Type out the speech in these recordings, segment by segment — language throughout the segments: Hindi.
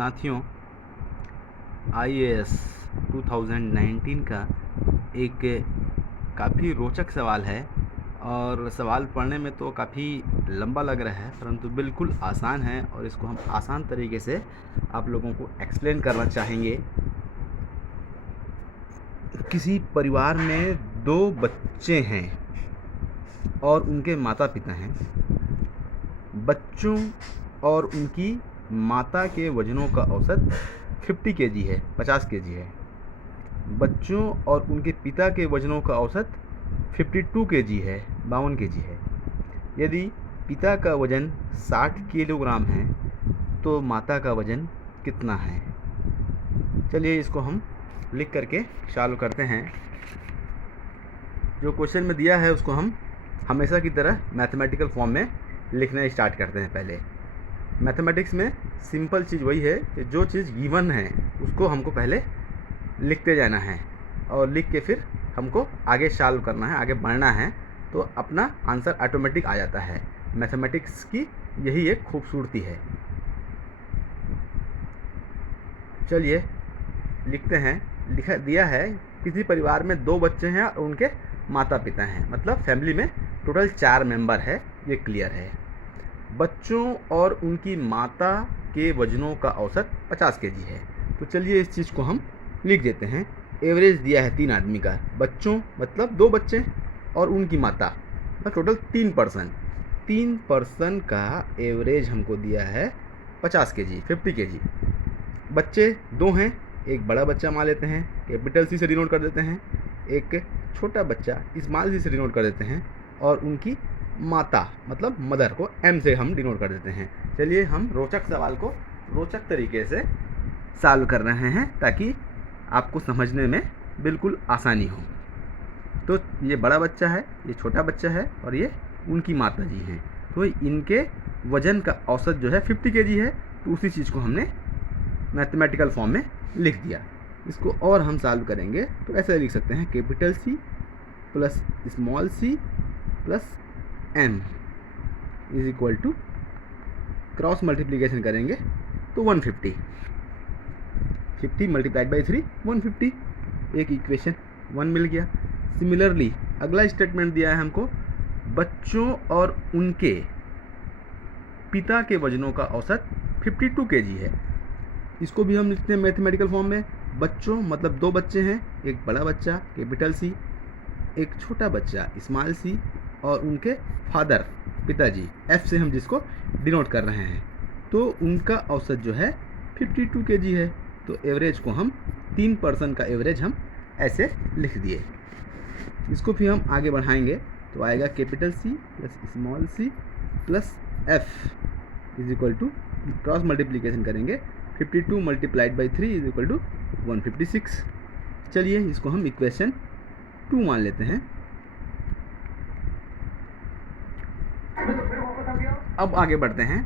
साथियों, आईएएस 2019 का एक काफ़ी रोचक सवाल है और सवाल पढ़ने में तो काफ़ी लंबा लग रहा है, परंतु बिल्कुल आसान है और इसको हम आसान तरीके से आप लोगों को एक्सप्लेन करना चाहेंगे। किसी परिवार में 2 बच्चे हैं और उनके माता पिता हैं। बच्चों और उनकी माता के वजनों का औसत 50 केजी है, 50 केजी है। बच्चों और उनके पिता के वजनों का औसत 52 केजी है, 52 केजी है। यदि पिता का वजन 60 किलोग्राम है तो माता का वजन कितना है? चलिए इसको हम लिख करके सॉल्व करते हैं। जो क्वेश्चन में दिया है उसको हम हमेशा की तरह मैथमेटिकल फॉर्म में लिखना स्टार्ट करते हैं। पहले मैथमेटिक्स में सिंपल चीज़ वही है कि जो चीज़ गिवन है उसको हमको पहले लिखते जाना है और लिख के फिर हमको आगे सॉल्व करना है, आगे बढ़ना है, तो अपना आंसर ऑटोमेटिक आ जाता है। मैथमेटिक्स की यही एक खूबसूरती है। चलिए लिखते हैं। लिखा दिया है किसी परिवार में 2 बच्चे हैं और उनके माता पिता हैं, मतलब फैमिली में टोटल 4 मेंबर है, ये क्लियर है। बच्चों और उनकी माता के वजनों का औसत 50 केजी है। तो चलिए इस चीज़ को हम लिख देते हैं। एवरेज दिया है 3 आदमी का, बच्चों मतलब 2 बच्चे और उनकी माता मतलब टोटल 3 पर्सन का एवरेज हमको दिया है 50 केजी, 50 केजी। बच्चे 2 हैं, एक बड़ा बच्चा मान लेते हैं, कैपिटल सी से डिनोट कर देते हैं, एक छोटा बच्चा स्मॉल सी से डिनोट कर देते हैं, और उनकी माता मतलब मदर को एम से हम डिनोट कर देते हैं। चलिए हम रोचक सवाल को रोचक तरीके से सॉल्व कर रहे हैं ताकि आपको समझने में बिल्कुल आसानी हो। तो ये बड़ा बच्चा है, ये छोटा बच्चा है और ये उनकी माता जी हैं। तो इनके वजन का औसत जो है 50 केजी है, तो उसी चीज़ को हमने मैथमेटिकल फॉर्म में लिख दिया। इसको और हम सॉल्व करेंगे तो ऐसे लिख सकते हैं, capital C plus small C plus M is equal to, cross multiplication करेंगे तो 150, 50 मल्टीप्लाइड बाई 3 150, एक इक्वेशन 1 मिल गया। सिमिलरली अगला स्टेटमेंट दिया है हमको, बच्चों और उनके पिता के वजनों का औसत 52 केजी है। इसको भी हम लिखते हैं मैथमेटिकल फॉर्म में। बच्चों मतलब 2 बच्चे हैं, एक बड़ा बच्चा कैपिटल सी, एक छोटा बच्चा स्मॉल सी, और उनके फादर पिताजी एफ से हम जिसको डिनोट कर रहे हैं, तो उनका औसत जो है 52 केजी है। तो एवरेज को हम 3 पर्सन का एवरेज हम ऐसे लिख दिए। इसको फिर हम आगे बढ़ाएंगे तो आएगा capital C plus small C plus F is equal to, cross multiplication करेंगे 52 multiplied by 3 is equal to 156। चलिए इसको हम इक्वेशन 2 मान लेते हैं। अब आगे बढ़ते हैं।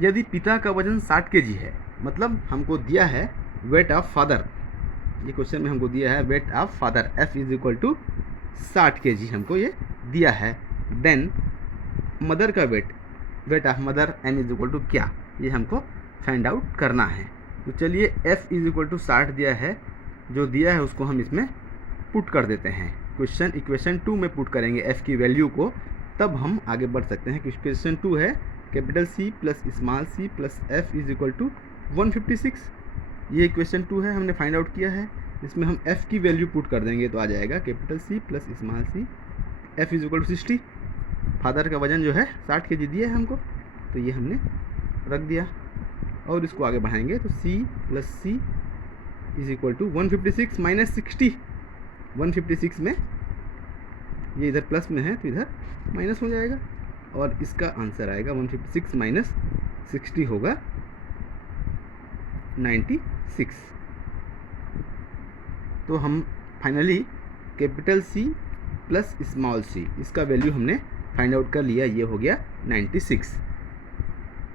यदि पिता का वजन 60 केजी है, मतलब हमको दिया है वेट ऑफ फादर, ये क्वेश्चन में हमको दिया है weight of father F is equal to 60 kg हमको ये दिया है। देन मदर का weight of mother N is equal to क्या, ये हमको फाइंड आउट करना है। तो चलिए एफ इज इक्वल टू 60 दिया है, जो दिया है उसको हम इसमें पुट कर देते हैं। इक्वेशन 2 में पुट करेंगे एफ की वैल्यू को, तब हम आगे बढ़ सकते हैं। इक्वेशन 2 है capital C plus small C plus F is equal to 156। ये इक्वेशन 2 है, हमने फाइंड आउट किया है। इसमें हम एफ की वैल्यू पुट कर देंगे तो आ जाएगा capital C plus small C F is equal to 60। Father का वजन जो है 60 केजी दिया है हमको, तो ये हमने रख दिया और इसको आगे बढ़ाएंगे तो C plus C is equal to 156 minus 60। 156 में ये इधर प्लस में है तो इधर माइनस हो जाएगा और इसका आंसर आएगा 156 माइनस 60 होगा 96। तो हम finally capital C plus small C इसका वैल्यू हमने फाइंड आउट कर लिया, ये हो गया 96।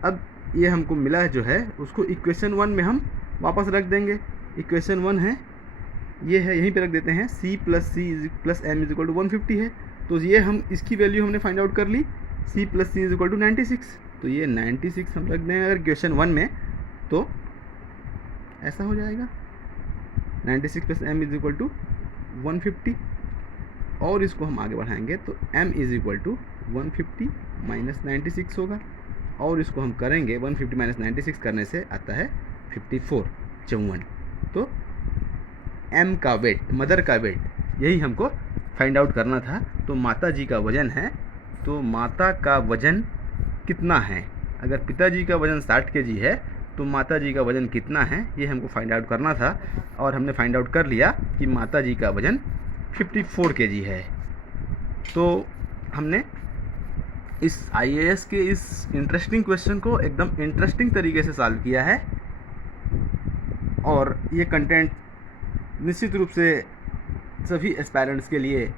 अब ये हमको मिला जो है उसको इक्वेशन 1 में हम वापस रख देंगे। इक्वेशन 1 है, ये है, यहीं पे रख देते हैं। C plus M is equal to 150 है, तो ये हम इसकी वैल्यू हमने फाइंड आउट कर ली, C plus C is equal to 96। तो ये 96 हम रख दें अगर क्वेश्चन 1 में, तो ऐसा हो जाएगा 96 plus m is equal to 150, और इसको हम आगे बढ़ाएंगे तो m is equal to 150 minus 96 होगा, और इसको हम करेंगे 150 माइनस 96 करने से आता है 54। तो m का वेट, मदर का वेट, यही हमको फाइंड आउट करना था। तो माता जी का वज़न है, तो माता का वज़न कितना है? अगर पिताजी का वज़न 60 kg है तो माता जी का वज़न कितना है, ये हमको फाइंड आउट करना था, और हमने फाइंड आउट कर लिया कि माता जी का वज़न 54 kg है। तो हमने इस IAS के इस इंटरेस्टिंग क्वेश्चन को एकदम इंटरेस्टिंग तरीके से सॉल्व किया है, और ये कंटेंट निश्चित रूप से सभी एस्पायरेंट्स के लिए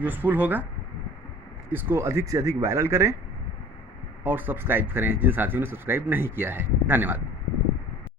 यूज़फुल होगा। इसको अधिक से अधिक वायरल करें और सब्सक्राइब करें जिन साथियों ने सब्सक्राइब नहीं किया है। धन्यवाद।